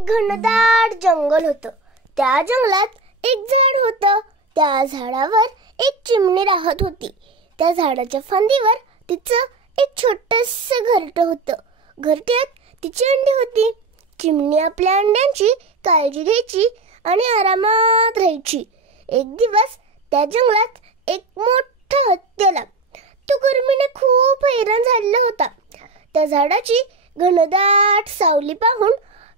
एक घनदाट जंगल होतं. त्या जंगलात एक झाड होतं. त्या झाडावर एक चिमणी राहत होती. त्या झाडाच्या फांदीवर तिचं एक छोटंसं घरटं होतं. घरट्यात तिची अंडी होती. चिमणी आपल्या अंड्यांची काळजी घ्यायची आणि आरामात राहायची. एक दिवस त्या जंगलात एक मोठा हत्ती आला. तो गरमीने खूप हैराण झालेला होता. त्या झाडाची घनदाट सावली पाहून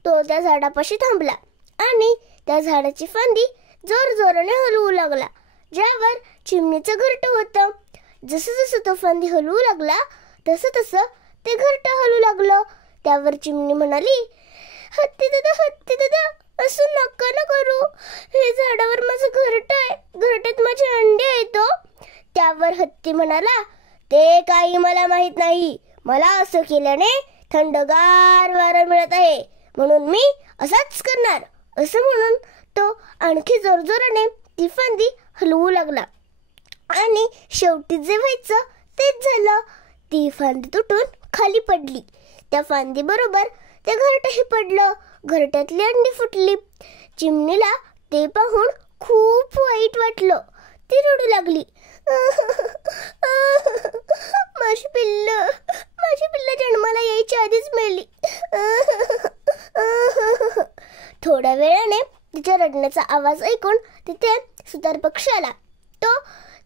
तो त्या झाडापाशी थांबला आणि त्या झाडाची फांदी जोरजोराने हलवू लागला, ज्यावर चिमणीचं घरटं होतं. जसं जसं तो फांदी हलवू लागला तसं तसं ते घरटं हलू लागलं. त्यावर चिमणी म्हणाली, हत्ती दादा, असं नका ना करू. हे झाडावर माझं घरटं आहे, घरट्यात माझे अंडे आहेत. त्यावर हत्ती म्हणाला, ते काही मला माहित नाही. मला असं केल्याने थंडगार वारा मिळत आहे, म्हणून मी असाच करणार. असं म्हणून तो आणखी जोरजोराने ती फांदी हलवू लागला आणि शेवटी जे व्हायचं तेच झालं. ती फांदी तुटून खाली पडली. त्या फांदी बरोबर ते घरटंही पडलं. घरट्यातली अंडी फुटली. चिमणीला ते पाहून खूप वाईट वाटलं. ती रडू लागली, माझी पिल्लं जन्माला यायच्या आधीच मेली. थोड्या वेळाने तिच्या रडण्याचा आवाज ऐकून तिथे सुतार पक्षी आला. तो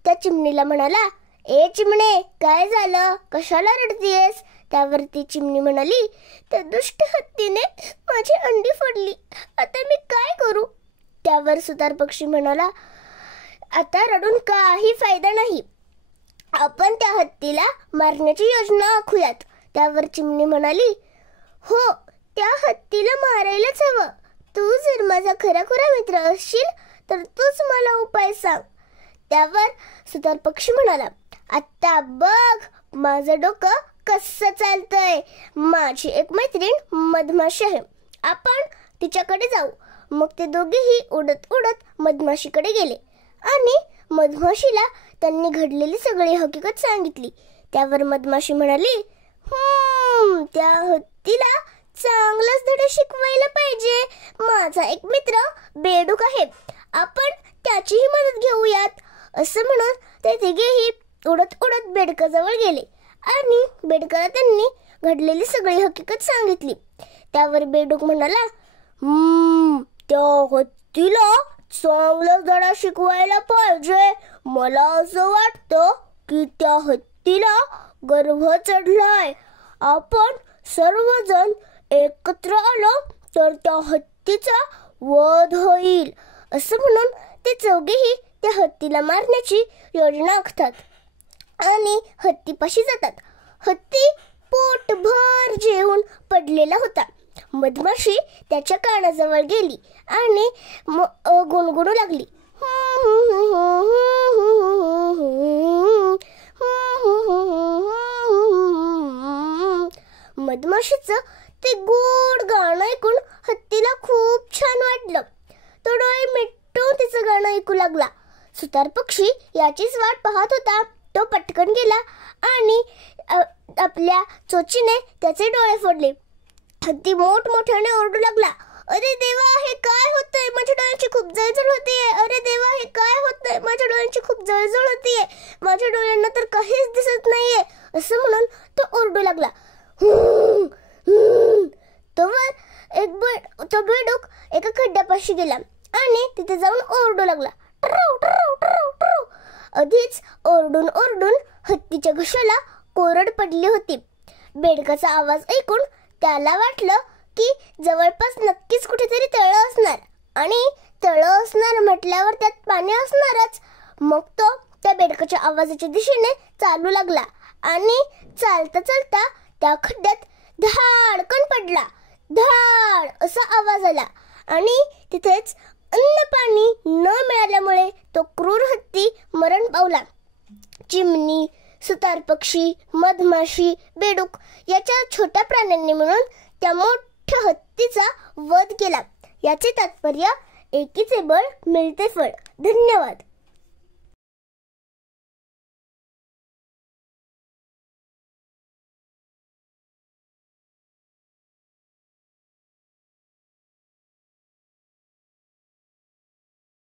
त्या चिमणीला म्हणाला, ए चिमणे, काय झालं? कशाला रडतीयेस? त्यावर ती चिमणी म्हणाली, त्या दुष्ट हत्तीने माझी अंडी फोडली. आता मी काय करू? त्यावर सुतार पक्षी म्हणाला, आता रडून काही फायदा नाही. आपण त्या हत्तीला मारण्याची योजना आखूयात. त्यावर चिमणी म्हणाली, हो, त्या हत्तीला मारायलाच हवं. तू जर माझा खरा मित्र असशील तर तूच मला उपाय सांग. त्यावर सुतार पक्षी म्हणाला, आता बघ माझं डोकं कसं चालतंय. माझी एक मैत्रीण मधमाशी आहे. आपण तिच्याकडे जाऊ. मग ते दोघेही उडत उडत मधमाशीकडे गेले आणि मधमाशीला त्यांनी घडलेली सगळी हकीकत सांगितली. त्यावर मधमाशी म्हणाली, त्या हत्तीला चांगलाच धडा शिकवायला पाहिजे. माझा एक मित्र बेडूक आहे, आपण त्याचीही मदत घेऊयात. असं म्हणून ते तिघेही उडत उडत बेडकाजवळ गेले आणि बेडकाला त्यांनी घडलेली सगळी हकीकत सांगितली. त्यावर बेडूक म्हणाला, त्या हत्तीला चांगलाच धडा शिकवायला पाहिजे. मला असं वाटतं की त्या हत्तीला गर्भ चढलाय. आपण सर्वजण एकत्र आलो तर त्या हत्तीचा वध होईल. असं म्हणून ते चौघेही त्या हत्तीला मारण्याची योजना आखतात आणि हत्तीपाशी जातात. हत्ती पोटभर जेवून पडलेला होता. मधमाशी त्याच्या कानाजवळ गेली आणि गुणगुणू लागली, मधमाशीचं ते गोड गाणं ऐकून हत्तीला खूप छान वाटलं. तो डोळे मिटून तिचं गाणं ऐकू लागला. सुतार पक्षी याचीच वाट पाहत होता. तो पटकन गेला आणि आपल्या चोचीने त्याचे डोळे फोडले. हत्ती मोठमोठ्याने ओरडू लागला, अरे देवा, हे काय होतंय? माझ्या डोळ्यांची खूप जळजळ होतीये. अरे देवा, हे काय होतंय? माझ्या डोळ्यांची खूप जळजळ होतीये. माझ्या डोळ्यांना तर काहीच दिसत नाहीये. असं म्हणून तो ओरडू लागला. तो बेडूक एका खड्ड्यापाशी गेला आणि तिथे जाऊन ओरडू लागला, ट्रव ट्रव ट्रव ट्रव. आधीच ओरडून ओरडून हत्तीच्या घशाला कोरड पडली होती. बेडकाचा आवाज ऐकून त्याला वाटलं की जवळपास नक्कीच कुठेतरी तळं असणार आणि तळं असणार म्हटल्यावर त्यात पाणी असणारच. मग तो त्या बेडकाच्या आवाजाच्या दिशेने चालू लागला आणि चालता चालता त्या खड्ड्यात धाडकन पडला. धाड असा आवाज आला आणि तिथेच अन्न पाणी न मिळाल्यामुळे तो क्रूर हत्ती मरण पावला. चिमणी, सुतार पक्षी, मधमाशी, बेडूक याच्या छोट्या प्राण्यांनी मिळून त्या मोठ्या हत्तीचा वध केला. याचे तात्पर्य एकीचे बळ मिळते फळ. धन्यवाद.